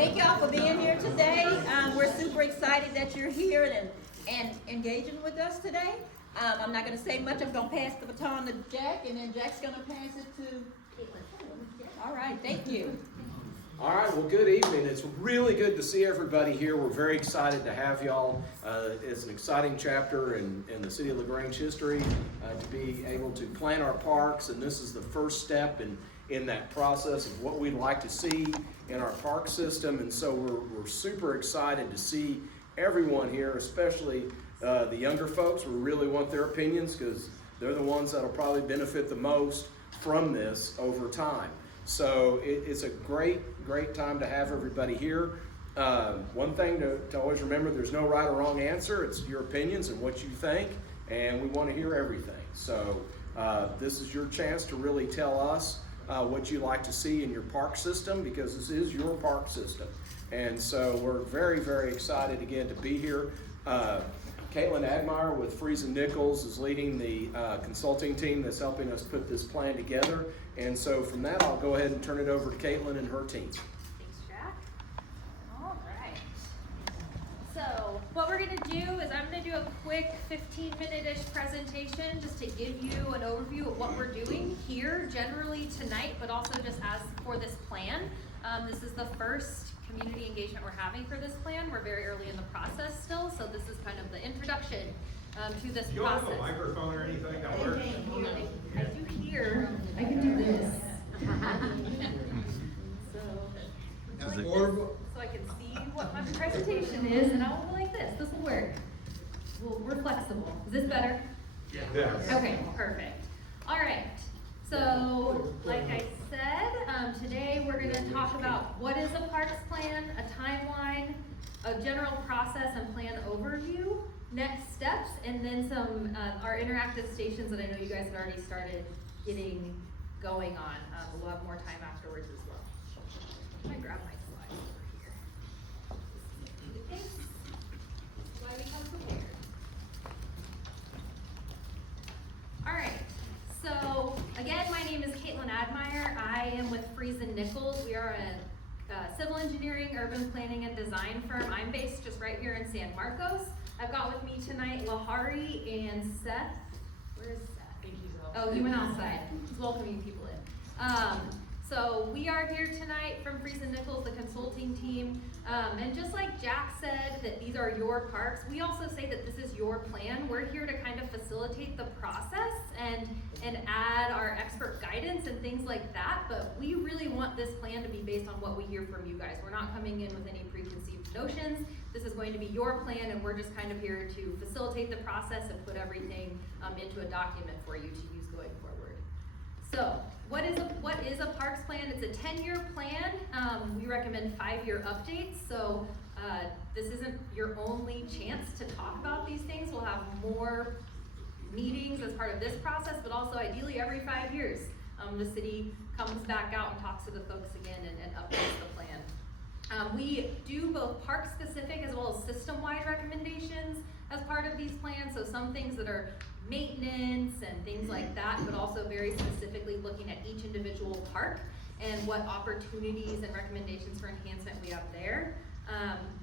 Thank y'all for being here today. We're super excited that you're here and engaging with us today. I'm not going to say much. I'm going to pass the baton to Jack, and then Jack's going to pass it to Caitlin. All right, thank you. All right, well, good evening. It's really good to see everybody here. We're very excited to have y'all. It's an exciting chapter in the City of LaGrange history to be able to plan our parks, and this is the first step in that process of what we'd like to see in our park system. And so we're super excited to see everyone here, especially the younger folks. We really want their opinions because they're the ones that'll probably benefit the most from this over time. So it's a great time to have everybody here. One thing to always remember, there's no right or wrong answer. It's your opinions and what you think, and we want to hear everything. So this is your chance to really tell us what you like to see in your park system, because this is your park system. And so we're very excited again to be here. Caitlin Admire with Freezen Nichols is leading the consulting team that's helping us put this plan together. And so from that, I'll go ahead and turn it over to Caitlin and her team. Thanks, Jack. All right. So what we're going to do is I'm going to do a quick 15-minute-ish presentation just to give you an overview of what we're doing here generally tonight, but also just as for this plan. This is the first community engagement we're having for this plan. We're very early in the process still, so this is kind of the introduction to this process. You don't have a microphone or anything that works? I do hear. I can do this. So I can see what my presentation is, and I will go like this. This will work. We're flexible. Is this better? Yeah. Okay, perfect. All right. So, like I said, today we're going to talk about what is a parks plan, a timeline, a general process and plan overview, next steps, and then some our interactive stations that I know you guys had already started getting going on. We'll have more time afterwards as well. I'm going to grab my slides over here. Thanks. That's why we come prepared. All right. So, again, my name is Caitlin Admire. I am with Freezen Nichols. We are a civil engineering, urban planning, and design firm. I'm based just right here in San Marcos. I've got with me tonight Lahari and Seth. Where is Seth? I think he's outside. Oh, he went outside. He's welcoming people in. So we are here tonight from Freezen Nichols, the consulting team. And just like Jack said that these are your parks, we also say that this is your plan. We're here to kind of facilitate the process and add our expert guidance and things like that, but we really want this plan to be based on what we hear from you guys. We're not coming in with any preconceived notions. This is going to be your plan, and we're just kind of here to facilitate the process and put everything into a document for you to use going forward. So, what is a parks plan? It's a 10-year plan. We recommend 5-year updates. So this isn't your only chance to talk about these things. We'll have more meetings as part of this process, but also ideally every 5 years, the city comes back out and talks to the folks again and updates the plan. We do both park-specific as well as system-wide recommendations as part of these plans. So some things that are maintenance and things like that, but also very specifically looking at each individual park and what opportunities and recommendations for enhancement we have there.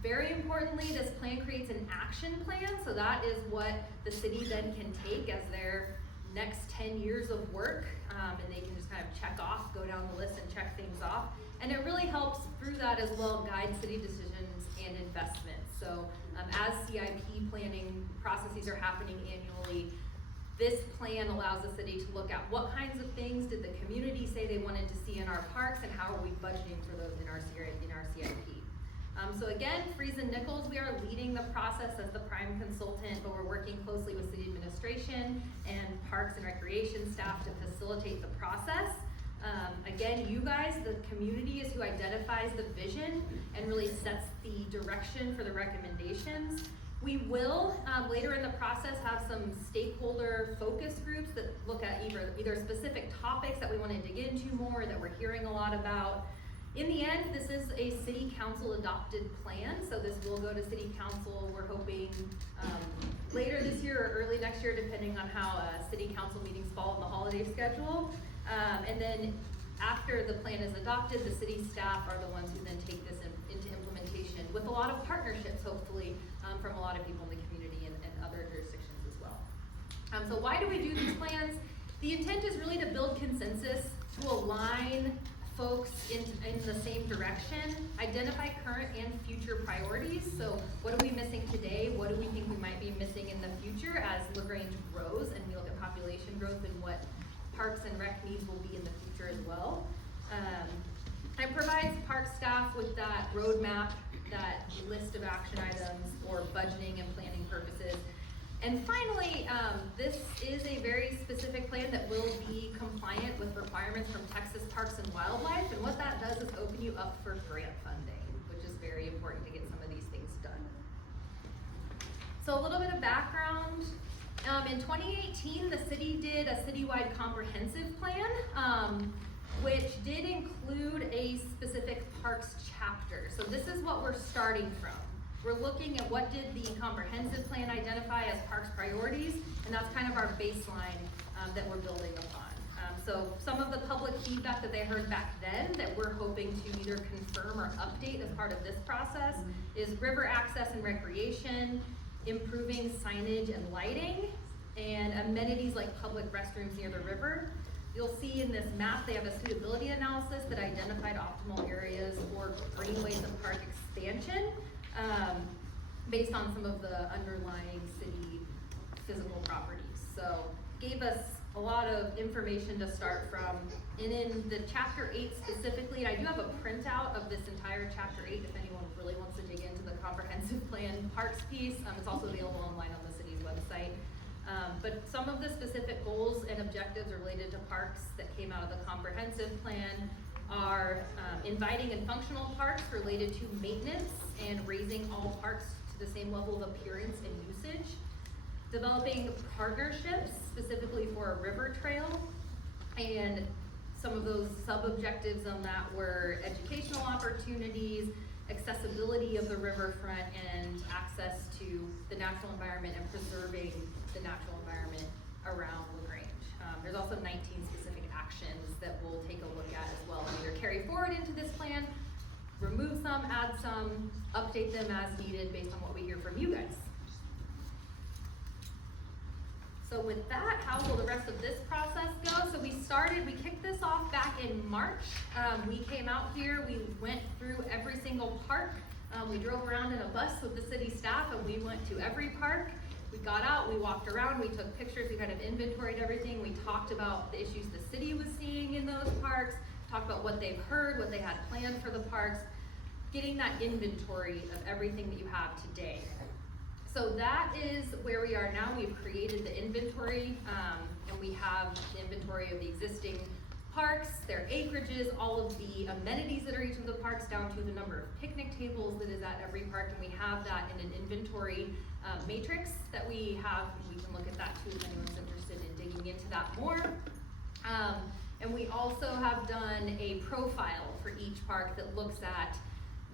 Very importantly, this plan creates an action plan, so that is what the city then can take as their next 10 years of work, and they can just kind of check off, go down the list and check things off. And it really helps through that as well guide city decisions and investments. So as CIP planning processes are happening annually, this plan allows the city to look at what kinds of things did the community say they wanted to see in our parks, and how are we budgeting for those in our CIP. So again, Freezen Nichols, we are leading the process as the prime consultant, but we're working closely with city administration and parks and recreation staff to facilitate the process. Again, you guys, the community, is who identifies the vision and really sets the direction for the recommendations. We will, later in the process, have some stakeholder focus groups that look at either specific topics that we want to dig into more, that we're hearing a lot about. In the end, this is a city council adopted plan, so this will go to city council. We're hoping later this year or early next year, depending on how city council meetings fall in the holiday schedule. And then after the plan is adopted, the city staff are the ones who then take this into lot of partnerships, hopefully, from a lot of people in the community and other jurisdictions as well. So why do we do these plans? The intent is really to build consensus, to align folks in the same direction, identify current and future priorities. So what are we missing today? What do we think we might be missing in the future as LaGrange grows and we look at population growth and what Parks and Rec needs will be in the future as well. It provides park staff with that roadmap, that list of action items for budgeting and planning purposes. And finally, this is a very specific plan that will be compliant with requirements from Texas Parks and Wildlife. And what that does is open you up for grant funding, which is very important to get some of these things done. So a little bit of background. In 2018, the city did a citywide comprehensive plan, which did include a specific parks chapter. So this is what we're starting from. We're looking at what did the comprehensive plan identify as parks priorities, and that's kind of our baseline that we're building upon. So some of the public feedback that they heard back then that we're hoping to either confirm or update as part of this process is river access and recreation, improving signage and lighting, and amenities like public restrooms near the river. You'll see in this map, they have a suitability analysis that identified optimal areas for greenways and park expansion, based on some of the underlying city physical properties. So gave us a lot of information to start from. And in the chapter 8 specifically, I do have a printout of this entire chapter 8 if anyone really wants to dig into the comprehensive plan parks piece. It's also available online on the city's website. But some of the specific goals and objectives related to parks that came out of the comprehensive plan are inviting and functional parks related to maintenance and raising all parks to the same level of appearance and usage. Developing partnerships specifically for a river trail, and some of those sub-objectives on that were educational opportunities, accessibility of the riverfront, and access to the natural environment and preserving the natural environment around LaGrange. There's also 19 specific actions that we'll take a look at as well, and either carry forward into this plan, remove some, add some, update them as needed based on what we hear from you guys. So with that, how will the rest of this process go? So we kicked this off back in March. We came out here, we went through every single park. We drove around in a bus with the city staff and we went to every park. We got out, we walked around, we took pictures, we kind of inventoried everything. We talked about the issues the city was seeing in those parks, talked about what they've heard, what they had planned for the parks, getting that inventory of everything that you have today. So that is where we are now. We've created the inventory, and we have the inventory of the existing parks, their acreages, all of the amenities that are each of the parks, down to the number of picnic tables that is at every park, and we have that in an inventory matrix that we have. We can look at that too if anyone's interested in digging into that more. And we also have done a profile for each park that looks at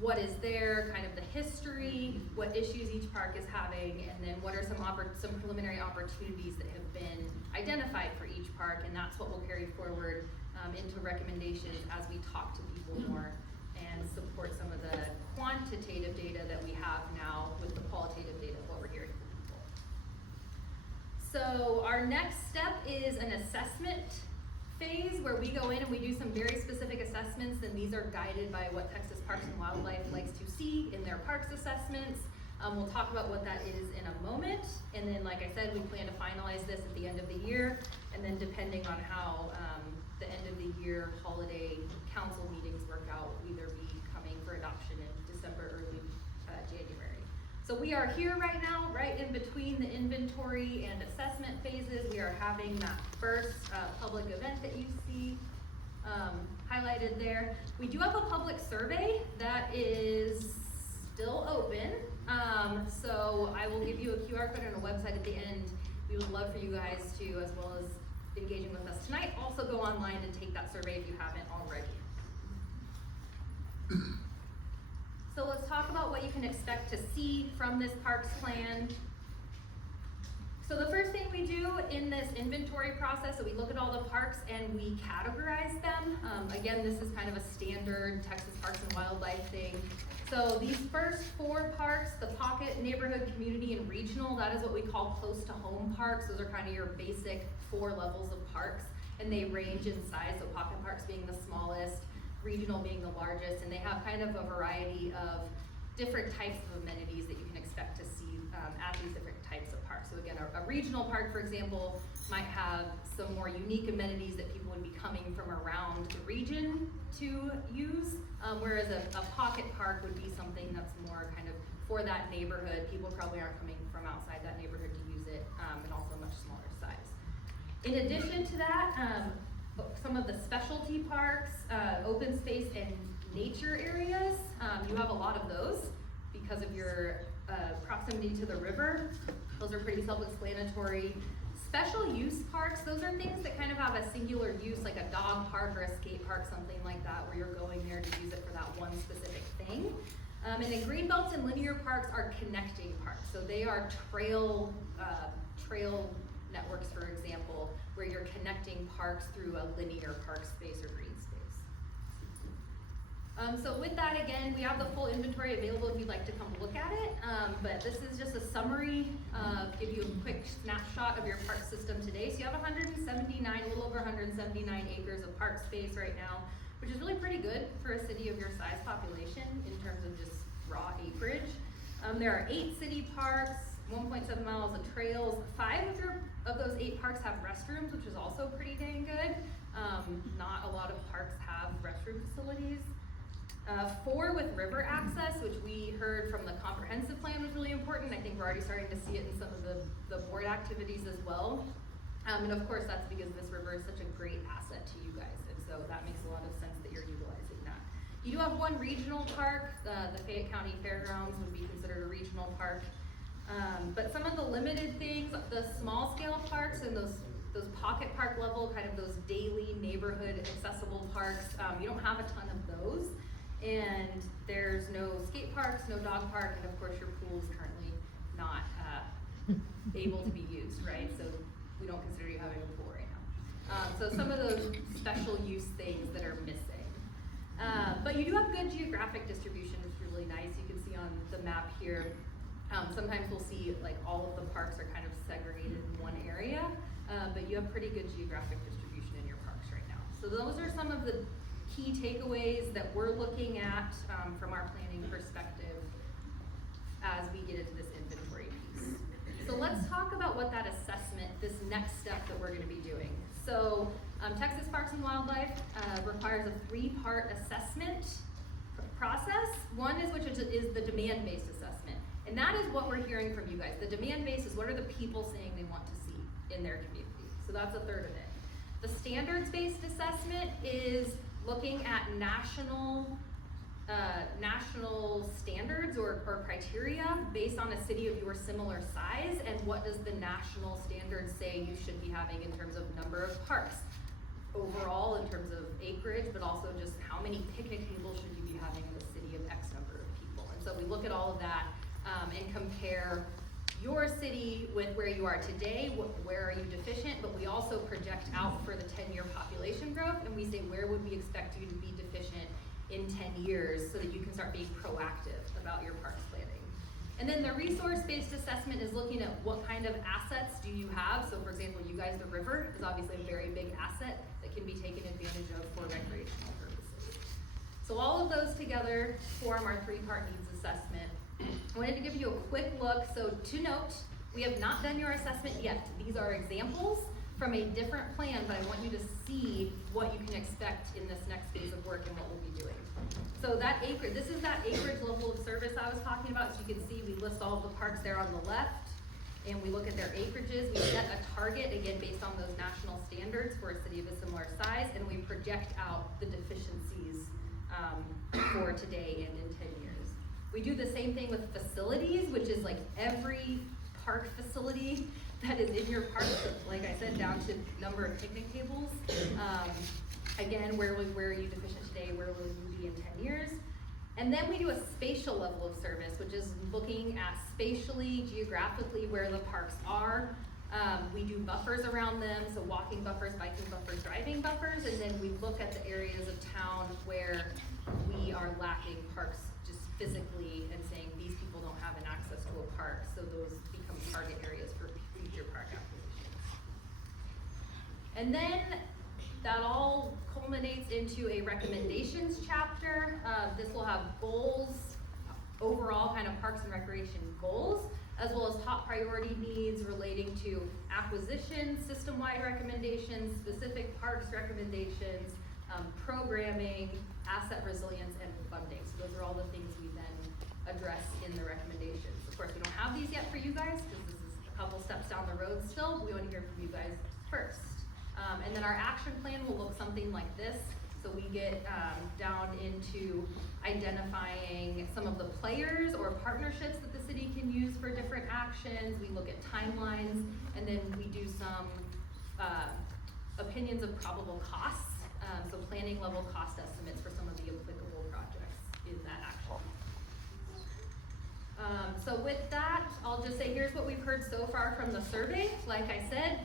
what is there, kind of the history, what issues each park is having, and then what are some preliminary opportunities that have been identified for each park, and that's what we'll carry forward into recommendations as we talk to people more and support some of the quantitative data that we have now with the qualitative data of what we're hearing from people. So our next step is an assessment phase where we go in and we do some very specific assessments, and these are guided by what Texas Parks and Wildlife likes to see in their parks assessments. We'll talk about what that is in a moment, and then like I said, we plan to finalize this at the end of the year, and then depending on how the end of the year holiday council meetings work out, we'll either be coming for adoption in December, early January. So we are here right now, right in between the inventory and assessment phases. We are having that first public event that you see highlighted there. We do have a public survey that is still open. So I will give you a QR code and a website at the end. We would love for you guys to, as well as engaging with us tonight, also go online and take that survey if you haven't already. So let's talk about what you can expect to see from this parks plan. So the first thing we do in this inventory process, so we look at all the parks and we categorize them. Again, this is kind of a standard Texas Parks and Wildlife thing. So these first 4 parks, the Pocket, Neighborhood, Community, and Regional, that is what we call close to home parks. Those are kind of your basic 4 levels of parks, and they range in size, so Pocket Parks being the smallest, Regional being the largest, and they have kind of a variety of different types of amenities that you can expect to see at these different types of parks. So again, a regional park, for example, might have some more unique amenities that people would be coming from around the region to use, whereas a pocket park would be something that's more kind of for that neighborhood. People probably aren't coming from outside that neighborhood to use it, and also a much smaller size. In addition to that, some of the specialty parks, open space and nature areas, you have a lot of those because of your proximity to the river. Those are pretty self-explanatory. Special use parks, those are things that kind of have a singular use, like a dog park or a skate park, something like that, where you're going there to use it for that one specific thing. And then green belts and linear parks are connecting parks. So they are trail networks, for example, where you're connecting parks through a linear park space or green space. So with that, again, we have the full inventory available if you'd like to come look at it. But this is just a summary, give you a quick snapshot of your park system today. So you have 179, a little over 179 acres of park space right now, which is really pretty good for a city of your size population in terms of just raw acreage. There are 8 city parks, 1.7 miles of trails. 5 of those 8 parks have restrooms, which is also pretty dang good. Not a lot of parks have restroom facilities. 4 with river access, which we heard from the comprehensive plan was really important. I think we're already starting to see it in some of the board activities as well. And of course, that's because this river is such a great asset to you guys. And so that makes a lot of sense that you're utilizing that. You do have 1 regional park. The Fayette County Fairgrounds would be considered a regional park. But some of the limited things, the small scale parks and those pocket park level, kind of those daily neighborhood accessible parks, you don't have a ton of those. And there's no skate parks, no dog park, and of course your pool is currently not able to be used, right? So we don't consider you having a pool right now. So some of those special use things that are missing. But you do have good geographic distribution, which is really nice. You can see on the map here, sometimes we'll see like all of the parks are kind of segregated in one area, but you have pretty good geographic distribution in your parks right now. So those are some of the key takeaways that we're looking at from our planning perspective as we get into this inventory piece. So let's talk about what that assessment, this next step that we're going to be doing. So Texas Parks and Wildlife requires a 3-part assessment process. One is the demand-based assessment. And that is what we're hearing from you guys. The demand-based is what are the people saying they want to see in their community. So that's a third of it. The standards-based assessment is looking at national standards or criteria based on a city of your similar size, and what does the national standards say you should be having in terms of number of parks overall, in terms of acreage, but also just how many picnic tables should you be having in the city of X number of people. And so we look at all of that and compare your city with where you are today, where are you deficient, but we also project out for the 10-year population growth, and we say where would we expect you to be deficient in 10 years so that you can start being proactive about your parks planning. And then the resource-based assessment is looking at what kind of assets do you have. So for example, you guys, the river is obviously a very big asset that can be taken advantage of for recreational purposes. So all of those together form our 3-part needs assessment. I wanted to give you a quick look. So to note, we have not done your assessment yet. These are examples from a different plan, but I want you to see what you can expect in this next phase of work and what we'll be doing. So that acreage, this is that acreage level of service I was talking about. So you can see we list all of the parks there on the left, and we look at their acreages. We set a target, again, based on those national standards for a city of a similar size, and we project out the deficiencies for today and in 10 years. We do the same thing with facilities, which is like every park facility that is in your park, like I said, down to number of picnic tables. Again, where are you deficient today? Where will you be in 10 years? And then we do a spatial level of service, which is looking at spatially, geographically, where the parks are. We do buffers around them, so walking buffers, biking buffers, driving buffers, and then we look at the areas of town where we are lacking parks just physically and saying these people don't have an access to a park, so those become target areas for future park acquisitions. And then that all culminates into a recommendations chapter. This will have goals, overall kind of parks and recreation goals, as well as top priority needs relating to acquisition, system-wide recommendations, specific parks recommendations, programming, asset resilience, and funding. So those are all the things we then address in the recommendations. Of course, we don't have these yet for you guys because this is a couple steps down the road still. We want to hear from you guys first. And then our action plan will look something like this. So we get down into identifying some of the players or partnerships that the city can use for different actions. We look at timelines, and then we do some opinions of probable costs. So planning level cost estimates for some of the applicable projects in that action. So with that, I'll just say here's what we've heard so far from the survey. Like I said,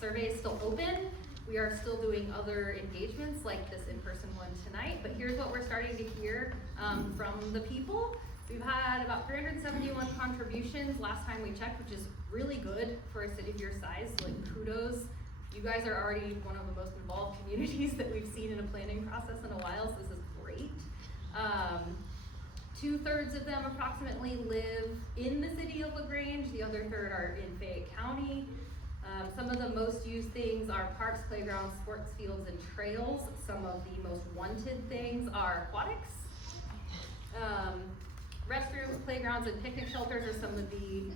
survey is still open. We are still doing other engagements like this in-person one tonight, but here's what we're starting to hear from the people. We've had about 371 contributions last time we checked, which is really good for a city of your size. So like kudos. You guys are already one of the most involved communities that we've seen in a planning process in a while, so this is great. 2/3 of them approximately live in the city of LaGrange, the other third are in Fayette County. Some of the most used things are parks, playgrounds, sports fields, and trails. Some of the most wanted things are aquatics. Restrooms, playgrounds, and picnic shelters are some of the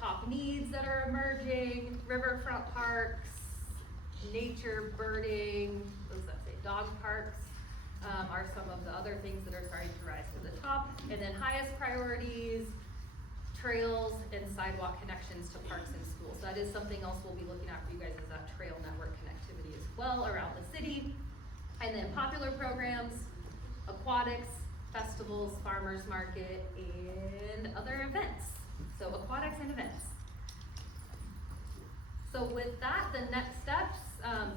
top needs that are emerging. Riverfront parks, nature, birding, what does that say, dog parks are some of the other things that are starting to rise to the top. And then highest priorities, trails and sidewalk connections to parks and schools. That is something else we'll be looking at for you guys, is that trail network connectivity as well around the city. And then popular programs, aquatics, festivals, farmers market, and other events. So aquatics and events. So with that, the next steps,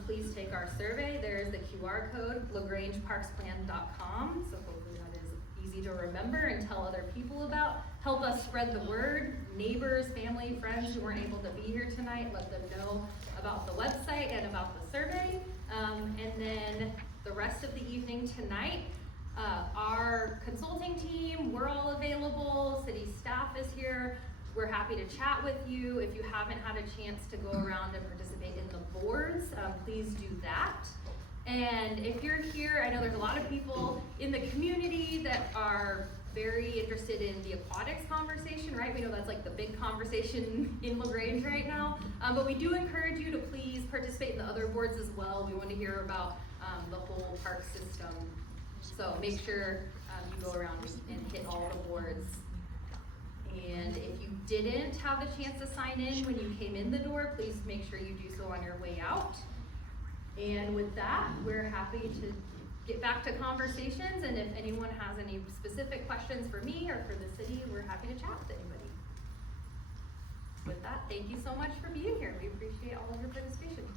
please take our survey. There is the QR code, lagrangeparksplan.com. So hopefully that is easy to remember and tell other people about. Help us spread the word. Neighbors, family, friends who weren't able to be here tonight, let them know about the website and about the survey. And then the rest of the evening tonight, our consulting team, we're all available. City staff is here. We're happy to chat with you. If you haven't had a chance to go around and participate in the boards, please do that. And if you're here, I know there's a lot of people in the community that are very interested in the aquatics conversation, right? We know that's like the big conversation in LaGrange right now. But we do encourage you to please participate in the other boards as well. We want to hear about the whole park system. So make sure you go around and hit all the boards. And if you didn't have the chance to sign in when you came in the door, please make sure you do so on your way out. And with that, we're happy to get back to conversations, and if anyone has any specific questions for me or for the city, we're happy to chat with anybody. With that, thank you so much for being here. We appreciate all of your participation.